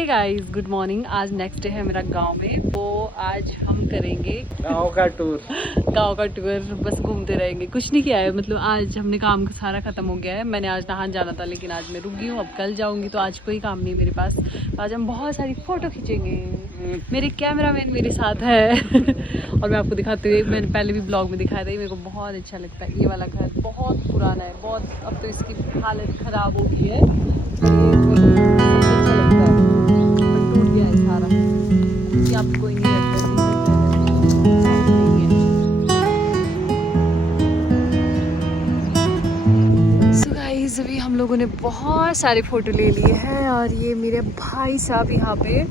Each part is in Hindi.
हे गाइस, गुड मॉर्निंग। आज नेक्स्ट डे है मेरा गांव में, तो आज हम करेंगे गाँव का टूर। गांव का टूर। बस घूमते रहेंगे, कुछ नहीं किया है। मतलब आज हमने काम सारा खत्म हो गया है। मैंने आज नहान जाना था लेकिन आज मैं रुक गई हूँ, अब कल जाऊंगी। तो आज कोई काम नहीं मेरे पास। आज हम बहुत सारी फ़ोटो खींचेंगे। मेरे कैमरामैन मेरे साथ है और मैं आपको दिखाती हूँ। मैंने पहले भी ब्लॉग में दिखाया था, मेरे को बहुत अच्छा लगता है। ये वाला घर बहुत पुराना है, बहुत, अब तो इसकी हालत ख़राब हो गई है। अच्छा लगता है, टूट गया है सारा। किसी आपको कोई नहीं रहता है। सो गाइस, अभी हम लोगों ने बहुत सारे फ़ोटो ले लिए हैं और ये मेरे भाई साहब यहाँ पे।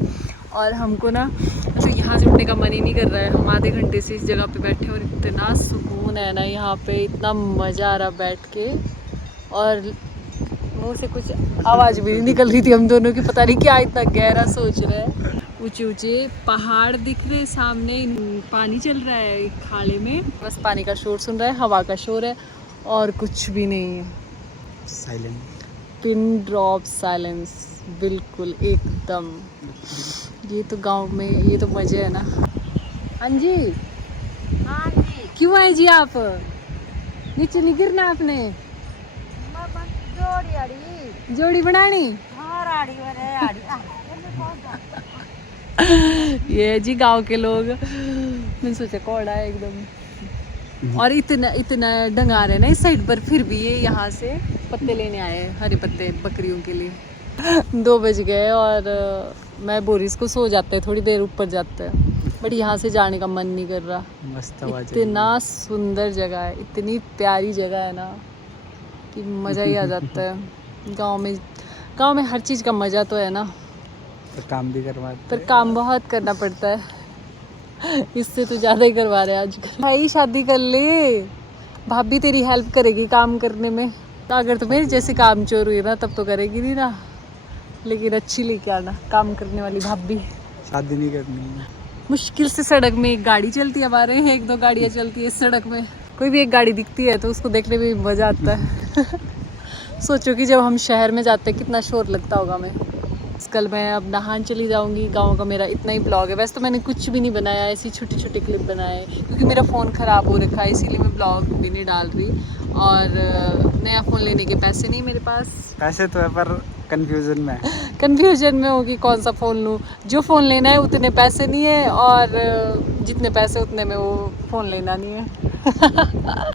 और हमको ना तो यहाँ से उठने का मन ही नहीं कर रहा है। हम आधे घंटे से इस जगह पे बैठे और इतना सुकून है ना यहाँ पे, इतना मज़ा आ रहा बैठ के। और मुँह से कुछ आवाज़ भी नहीं निकल रही थी हम दोनों की, पता नहीं क्या इतना गहरा सोच रहे हैं। ऊंचे ऊंचे पहाड़ दिख रहे सामने, पानी चल रहा है एक खाड़े में, बस पानी का शोर सुन रहा है, हवा का शोर है और कुछ भी नहीं है। साइलेंट, पिन ड्रॉप साइलेंस, बिल्कुल एकदम। ये तो गांव में ये तो मज़े है ना। हाँ जी, हाँ जी। क्यों आए जी आप? नीचे नहीं गिरना आपने? जोड़ी आड़ी। जोड़ी बनानी? हाँ राड़ी वाले आड़ी। ये जी गांव के लोग। मैंने सोचा कौड़ा है एकदम। और इतना इतना डंगार है ना इस साइड पर, फिर भी ये यहाँ से पत्ते लेने आए हैं, हरे पत्ते बकरियों के लिए। 2 बज गए और मैं बोरिस को सो जाते हैं, थोड़ी देर ऊपर जाते हैं, बट यहाँ से जाने का मन नहीं कर रहा। मस्त आवाज। इतना सुंदर जगह है, इतनी प्यारी जगह है ना कि मज़ा ही आ जाता है। गांव में हर चीज़ का मज़ा तो है ना, तो काम भी करवाते, पर काम बहुत करना पड़ता है। इससे तो ज़्यादा ही करवा रहे हैं आजकल। भाई शादी कर ले, भाभी तेरी हेल्प करेगी काम करने में। तो अगर तो मेरे जैसे काम चोर हुई ना तब तो करेगी नहीं ना, लेकिन अच्छी लेके आना काम करने वाली भाभी। शादी नहीं करनी है। मुश्किल से सड़क में एक गाड़ी चलती है, हमारे यहाँ 1-2 गाड़ियाँ चलती है इस सड़क में। कोई भी एक गाड़ी दिखती है तो उसको देखने में भी मज़ा आता है। सोचो कि जब हम शहर में जाते हैं कितना शोर लगता होगा हमें। कल मैं अब नहान चली जाऊंगी। गांव का मेरा इतना ही ब्लॉग है। वैसे तो मैंने कुछ भी नहीं बनाया, ऐसी छोटी छोटी क्लिप बनाए, क्योंकि मेरा फ़ोन ख़राब हो रखा है, इसीलिए मैं ब्लॉग भी नहीं डाल रही। और नया फ़ोन लेने के पैसे नहीं मेरे पास। पैसे तो है पर कंफ्यूजन में कंफ्यूजन में होगी कौन सा फ़ोन लूँ। जो फ़ोन लेना है उतने पैसे नहीं है, और जितने पैसे उतने में वो फ़ोन लेना नहीं है।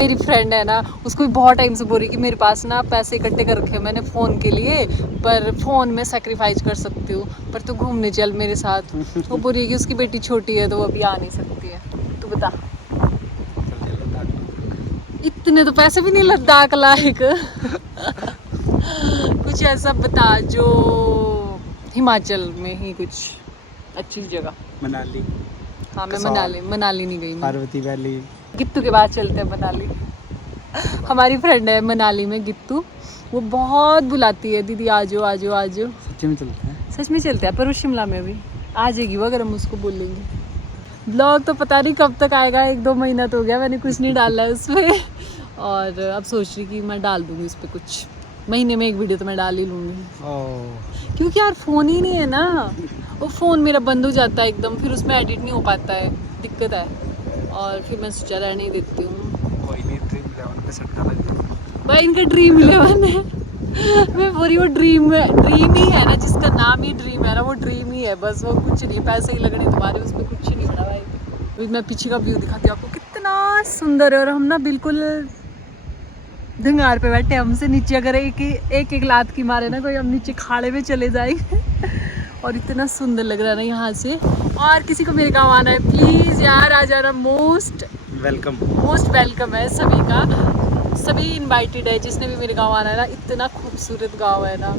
मेरी फ्रेंड है ना, उसको भी बहुत टाइम से बोल रही कि मेरे पास ना पैसे इकट्ठे कर रखे मैंने फ़ोन के लिए, पर फ़ोन में सेक्रीफाइस कर सकती हूँ, पर तू घूमने चल मेरे साथ। वो बोल रही है कि उसकी बेटी छोटी है तो वो अभी आ नहीं सकती है। तू बता, इतने तो पैसे भी नहीं लद्दाख लायक। कुछ ऐसा बता जो हिमाचल में ही कुछ अच्छी जगह। मनाली। हाँ, मैं कसौल। मनाली नहीं गई। पार्वती वैली। गित्तू के बाद चलते हैं मनाली। हमारी फ्रेंड है मनाली में, गित्तू, वो बहुत बुलाती है, दीदी आ जाओ आ जाओ आ जाओ। सच्ची में चलते हैं? सच में चलते हैं, पर वो शिमला में भी आ जाएगी वो, अगर हम उसको बोलेंगे। ब्लॉग तो पता नहीं कब तक आएगा, 1-2 महीना तो हो गया मैंने कुछ नहीं डाला है उस पर। और अब सोच रही कि मैं डाल दूँगी उस पर कुछ, महीने में 1 वीडियो तो मैं डाल ही लूँगी। क्योंकि यार फ़ोन ही नहीं है ना, वो फ़ोन मेरा बंद हो जाता है एकदम, फिर उसमें एडिट नहीं हो पाता है, दिक्कत है। और फिर मैं सोचा रहने ही देती हूँ। कोई नहीं, ड्रीम 11 पे सट्टा लग जाएगा। भाई इनका ड्रीम 11 है। मैं पूरी वो ड्रीम ही है ना, जिसका नाम ही ड्रीम है ना, वो ड्रीम ही है बस, वो कुछ नहीं। पैसे ही लगने तुम्हारे, उसमें कुछ नहीं बना भाई। अभी मैं पीछे का व्यू दिखाती हूँ आपको, कितना सुंदर है। और हम ना बिल्कुल धंगार पे बैठे, हमसे नीचे अगर एक लात की मारे ना कोई, हम नीचे खाड़े में चले जाएंगे। और इतना सुंदर लग रहा है ना यहाँ से। और किसी को मेरे गाँव आना है प्लीज़ यार आ जाना, मोस्ट वेलकम है सभी का, सभी इनवाइटेड है जिसने भी मेरे गाँव आना है ना। इतना खूबसूरत गाँव है ना,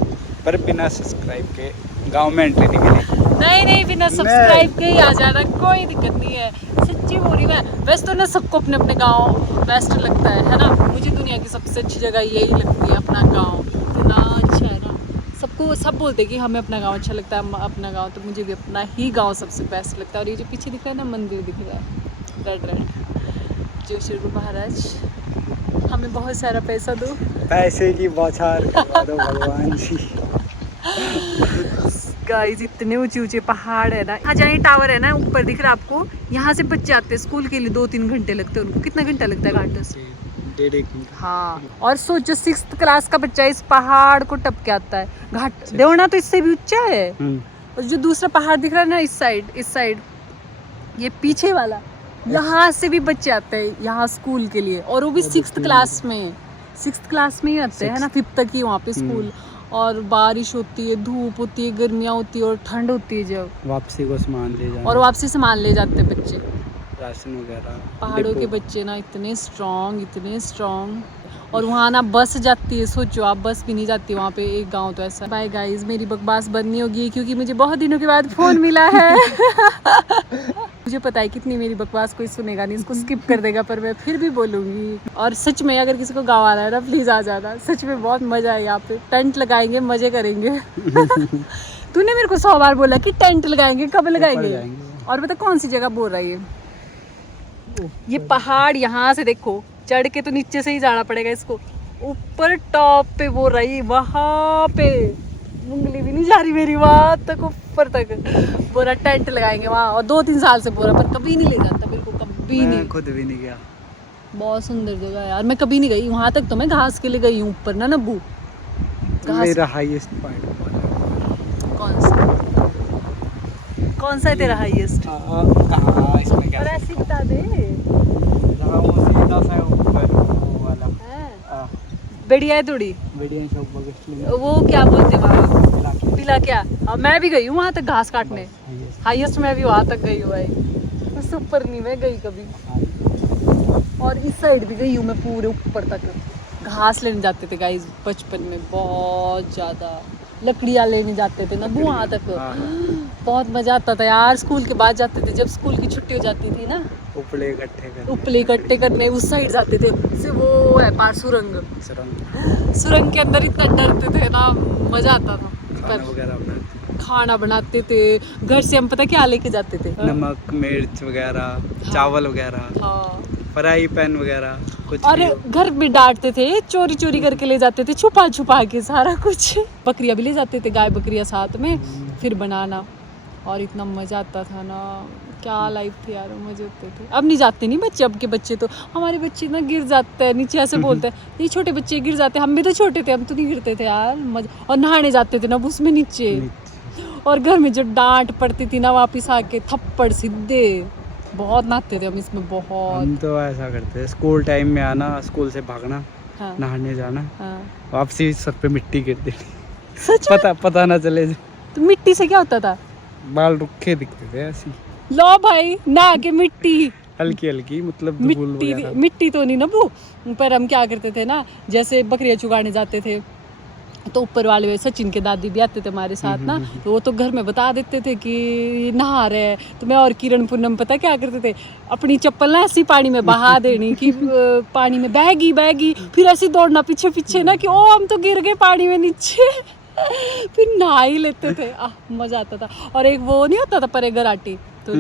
पर बिना सब्सक्राइब के गांव में एंट्री नहीं मिलेगी। नहीं बिना सब्सक्राइब के ही आ जाना, कोई दिक्कत नहीं है, सच्ची बोल रही मैं। वैसे तो ना सबको अपने अपने गाँव बेस्ट लगता है ना। मुझे दुनिया की सबसे अच्छी जगह यही लगती है, अपना गाँव इतना अच्छा है ना। सबको सब बोलते हैं कि हमें अपना गांव अच्छा लगता है, अपना गांव, तो मुझे भी अपना ही गांव सबसे बेस्ट लगता है। और ये जो पीछे दिख रहा है ना मंदिर दिख रहा है रेड, जो श्री गुरु महाराज, हमें बहुत सारा पैसा दो, पैसे की बौछार करवा दो भगवान जी। गाइस इतने ऊंचे ऊंचे पहाड़ है ना, यहाँ जहाँ टावर है ना ऊपर दिख रहा है आपको, यहाँ से बच्चे आते हैं स्कूल के लिए, 2-3 घंटे लगते हैं उनको। कितना घंटा लगता है घाट से? 1.5 हाँ, और सोचो 6th क्लास का बच्चा इस पहाड़ को टप के आता है। घाट देवना तो इससे भी ऊंचा है। और जो दूसरा पहाड़ दिख रहा है ना इस साइड ये पीछे वाला, यहाँ से भी बच्चे आते हैं यहाँ स्कूल के लिए, और वो भी 6th क्लास में। 6th क्लास में ही आते हैं ना, 5th तक ही वहाँ पे स्कूल। और बारिश होती है, धूप होती है, गर्मियाँ होती है और ठंड होती है जब, वापसी को सामान ले जाना, और वापसी सामान ले जाते हैं बच्चे। राशन वगैरह। पहाड़ों के बच्चे ना इतने स्ट्रॉन्ग। और वहाँ ना बस जाती है, सोचो आप, बस भी नहीं जाती वहाँ पे एक गांव तो ऐसा। बाय गाइस, मेरी बकवास बंद नहीं होगी क्योंकि मुझे बहुत दिनों के बाद फोन मिला है। मुझे पता है कितनी मेरी बकवास कोई सुनेगा नहीं, इसको स्किप कर देगा, पर मैं फिर भी बोलूँगी। और सच में अगर किसी को गाँव आना है ना, प्लीज़ आ जाना, सच में बहुत मज़ा है यहाँ पे। टेंट लगाएंगे, मज़े करेंगे। तूने मेरे को 100 बार बोला कि टेंट लगाएंगे, कब लगाएंगे? और बता कौन सी जगह बोल रही है ये? पहाड़ यहाँ से देखो, चढ़ के तो नीचे से ही जाना पड़ेगा इसको, ऊपर टॉप पे बोल रही, वहाँ पे उंगली भी नहीं जा रही मेरी, वहाँ तक ऊपर तक पूरा टेंट लगाएंगे वहाँ। और 2-3 साल से पूरा, पर कभी नहीं ले जाता मेरे को, कभी नहीं, खुद भी नहीं गया। बहुत सुंदर जगह है यार, मैं कभी नहीं गई वहाँ तक। तो मैं घास के लिए गई हूँ ऊपर ना नब्बू। मेरा हाईएस्ट पॉइंट कौन सा है तेरा हाईएस्ट? कहाँ इसमें क्या? और ऐसे बता दे। वो सीधा सा ऊपर वो वाला। बढ़िया है थोड़ी। बढ़िया शॉप बगल। वो क्या बोलते वहाँ, पिला क्या? मैं भी गई हूँ वहाँ तक घास काटने, हाईएस्ट मैं भी वहाँ तक गई हूँ भाई, उससे ऊपर नहीं मैं गई कभी। और इस साइड भी गई हूँ मैं, पूरे ऊपर तक घास लेने जाते थे गाइस बचपन में, बहुत ज़्यादा लकड़ियाँ लेने जाते थे ना वहाँ तक। बहुत मज़ा आता था यार, स्कूल के बाद जाते थे, जब स्कूल की छुट्टी हो जाती थी ना, उपले इकट्ठे करने उस साइड जाते थे। से वो है पार सुरंग के अंदर इतना डरते थे ना, मज़ा आता था। पर खाना बनाते थे घर से, हम पता क्या लेके जाते थे? नमक मिर्च वगैरह, चावल वगैरह, हाँ, फ्राई पैन वगैरह कुछ। और घर में डांटते थे, चोरी करके ले जाते थे, छुपा के सारा कुछ। बकरियां भी ले जाते थे, गाय बकरियां साथ में, फिर बनाना। और इतना मज़ा आता था ना, क्या लाइफ थी यार, मजे होते थे। अब नहीं जाते नहीं बच्चे, अब के बच्चे तो, हमारे बच्चे ना गिर जाते हैं नीचे, ऐसे बोलते हैं ये छोटे बच्चे गिर जाते हैं। हम भी तो छोटे थे, हम तो नहीं गिरते थे यार, मजा। और नहाने जाते थे ना उसमें नीचे, और घर में जब डांट पड़ती थी ना, वापिस आके थप्पड़ सीधे, बहुत नहाते थे हम इसमें, बहुत। हम तो ऐसा करते थे, स्कूल टाइम में आना, स्कूल से भागना, हाँ, नहाने जाना, हाँ। वापसी सर पे मिट्टी गिर देनी, सच में? पता ना चले। तो मिट्टी से क्या होता था? बाल रुखे दिखते थे ऐसी। लो भाई, नहा के मिट्टी हल्की मतलब धूल वगैरह। मिट्टी तो नहीं ना वो, पर हम क्या करते थे ना, जैसे बकरियां चुगाने जाते थे तो ऊपर वाले सचिन के दादी भी आते थे हमारे साथ ना, तो वो तो घर में बता देते थे कि नहा रहे हैं। तो मैं और किरण पूनम पता क्या करते थे, अपनी चप्पल ना ऐसी पानी में बहा देनी कि पानी में बहगी, फिर ऐसी दौड़ना पीछे ना कि ओ हम तो गिर गए पानी में नीचे। फिर नहा ही लेते थे, मजा आता था। और एक वो नहीं होता था परे गराटी, तो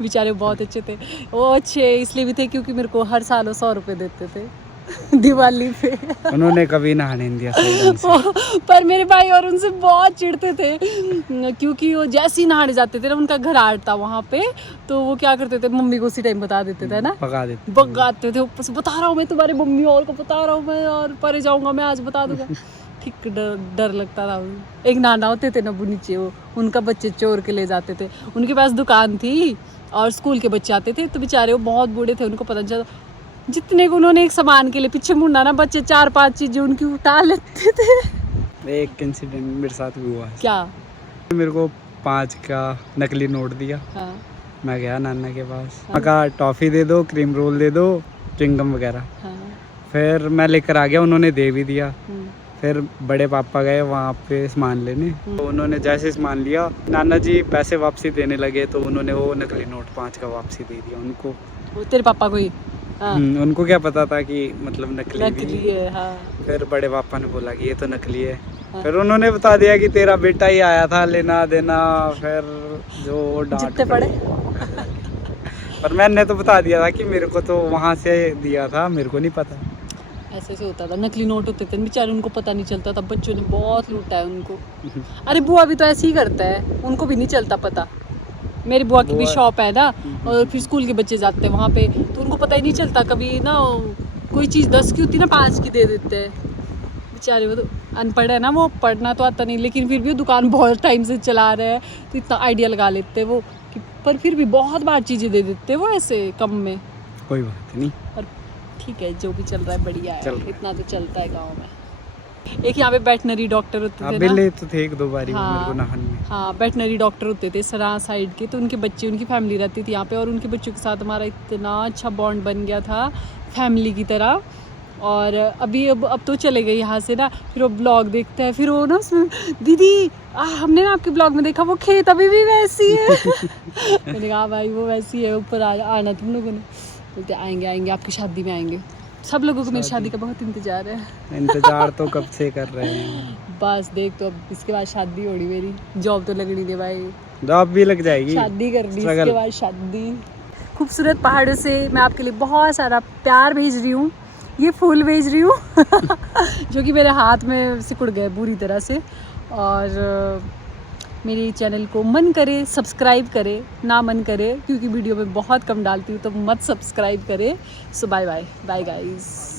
बेचारे बहुत अच्छे थे वो, अच्छे इसलिए भी थे क्योंकि मेरे को हर साल 100 रुपए देते थे दिवाली पे। उन्होंने कभी नहाने नहीं दिया सही ढंग से। पर मेरे भाई और उनसे बहुत चिढ़ते थे, क्योंकि वो जैसे ही नहाने जाते थे ना, उनका घर आट था वहाँ पे, तो वो क्या करते थे, मम्मी को उसी टाइम बता देते थे ना, भगाते थे ऊपर से, बता रहा हूँ मैं तुम्हारी मम्मी और को बता रहा हूँ मैं, और परे जाऊँगा मैं, आज बता दूंगा। ठीक डर लगता था। एक नाना होते थे ना वो नीचे, वो उनका बच्चे चोर के ले जाते थे, उनके पास दुकान थी और स्कूल के बच्चे आते थे, तो बेचारे वो बहुत बूढ़े थे, उनको पता नहीं चला, जितने को उन्होंने एक सामान के लिए पीछे मुड़ना ना, बच्चे 4-5 चीजें उनकी उठा लेते थे। एक इंसिडेंट मेरे साथ भी हुआ है। क्या? मेरे को 5 का नकली नोट दिया। हाँ, मैं गया नाना के पास, मैं कहा टॉफी दे दो, क्रीम रोल दे दो, च्युइंगम वगैरह। हाँ, फिर मैं लेकर आ गया, उन्होंने दे भी दिया। हम्म, फिर बड़े पापा गए वहाँ पे सामान लेने, तो उन्होंने जैसे सामान लिया, नाना जी पैसे वापसी देने लगे, तो उन्होंने वो नकली नोट 5 का वापसी दे दिया उनको। वो तेरे पापा को ही? हाँ, उनको क्या पता था कि मतलब नकली है। हाँ, फिर बड़े पापा ने बोला कि ये तो नकली है। हाँ। फिर उन्होंने बता दिया कि तेरा बेटा ही आया था लेना देना, फिर जो डांट जितने पड़े। पर मैंने तो बता दिया था कि मेरे को तो वहाँ से दिया था, मेरे को नहीं पता। ऐसे से होता था, नकली नोट होते थे बेचारे, उनको पता नहीं चलता था, बच्चों ने बहुत लूटा है उनको। अरे बुआ भी तो ऐसे ही करता है, उनको भी नहीं चलता पता। मेरी बुआ की भी बुआ- शॉप है ना, और फिर स्कूल के बच्चे जाते हैं वहाँ पे, तो उनको पता ही नहीं चलता कभी ना, कोई चीज़ 10 की होती है ना 5 की दे देते हैं बेचारे। वो तो अनपढ़ है ना, वो पढ़ना तो आता नहीं, लेकिन फिर भी वो दुकान बहुत टाइम से चला रहे हैं, तो इतना आइडिया लगा लेते हैं वो कि, पर फिर भी बहुत बार चीज़ें दे देते हैं वो ऐसे कम में। कोई बात नहीं। और ठीक है, जो भी चल रहा है बढ़िया चल है, रहा है। इतना तो चलता है गाँव में। एक यहाँ पे वेटनरी डॉक्टर होते थे अभी ना, ले तो थे 1-2 बारी हाँ। मेरे को नहान में। हाँ, वेटनरी डॉक्टर होते थे सरा साइड के, तो उनके बच्चे, उनकी फैमिली रहती थी यहाँ पे, और उनके बच्चों के साथ हमारा इतना अच्छा बॉन्ड बन गया था फैमिली की तरह। और अभी अब तो चले गए यहाँ से ना, फिर वो ब्लॉग देखते हैं, फिर वो ना उसमें दीदी हमने ना आपके ब्लॉग में देखा वो खेत अभी भी वैसी है। मैंने कहा भाई वो वैसी है, ऊपर आना तुम लोगों ने। बोलते आएंगे आएंगे, आपकी शादी में आएंगे। सब लोगों को मेरी शादी का बहुत इंतजार है। इंतजार तो कब से कर रहे हैं। बस देख, तो अब इसके बाद शादी होनी, मेरी जॉब तो लगनी थी भाई, जॉब भी लग जाएगी, शादी करनी, Struggle। इसके बाद शादी। खूबसूरत पहाड़ों से मैं आपके लिए बहुत सारा प्यार भेज रही हूँ, ये फूल भेज रही हूँ जो कि मेरे हाथ में सिकुड़ गए पूरी तरह से। और मेरे चैनल को मन करे सब्सक्राइब करे, ना मन करे क्योंकि वीडियो में बहुत कम डालती हूँ, तो मत सब्सक्राइब करे। सो बाय बाय बाय गाइस।